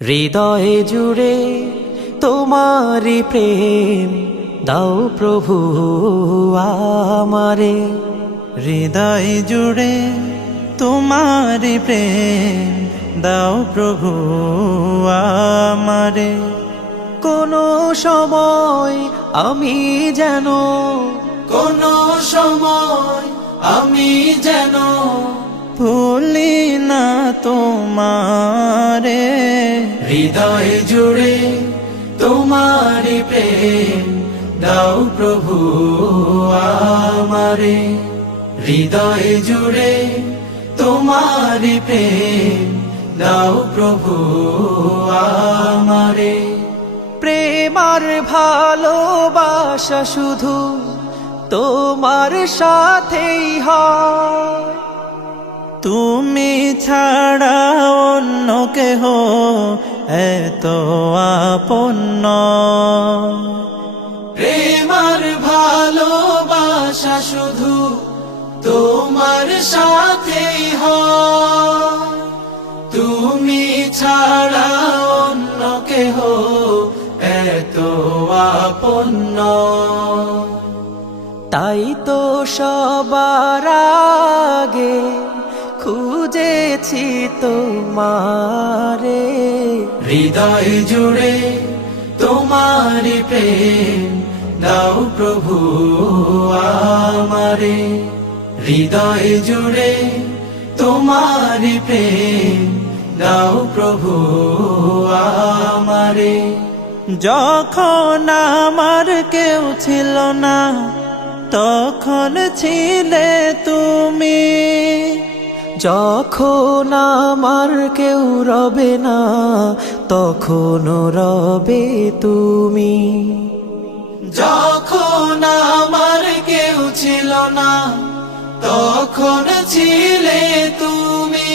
হৃদয়ে জুড়ে তোমারি প্রেম দাও প্রভু আমারে। হৃদয় জুড়ে তোমারি প্রেম দাও প্রভু আমারে। কোনো সময় আমি যেন ভুলি না তোমারে। হৃদয় জুড়ে তোমারি প্রেম দাও প্রভু আমারে। হৃদয় জুড়ে তোমারি প্রেম দাও প্রভু আমারে। প্রেম আর ভালোবাসা শুধু তোমার সাথেই হয়, তুমি ছাড়া অন্য কেহ এত আপন নয়। প্রেম আর ভালোবাসা শুধু তোমার সাথেই হয়, তুমি ছাড়া অন্য কেহ এত আপন নয়। তাই তো সবার আগে খুঁজেছি তোমারে। হৃদয় জুড়ে তোমারি প্রেম দাও প্রভু আমারে। হৃদয় জুড়ে তোমারি প্রেম দাও প্রভু আমারে। যখন আমার কেউ ছিল না তখন ছিলে তুমি, যখন আমার কেউ রবে না তখন রবে তুমি। যখন আমার কেউ ছিল না তখন ছিলে তুমি,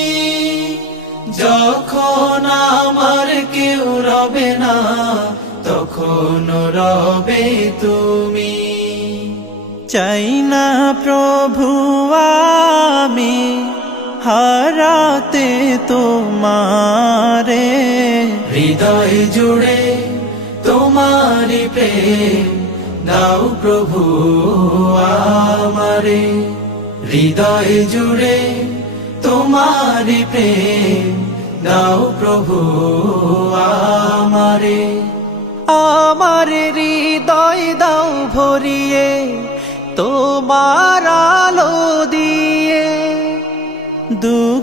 যখন আমার কেউ রবে না তখন রবে তুমি। চাই না প্রভু আমি হারাতে তোমারে। হৃদয় জুড়ে তোমারি প্রেম দাও প্রভু আমারে। হৃদয় জুড়ে তোমারি প্রেম দাও প্রভু আমারে। আমার হৃদয় দাও ভরিয়ে তোমার আলো দিয়ে, দুঃখ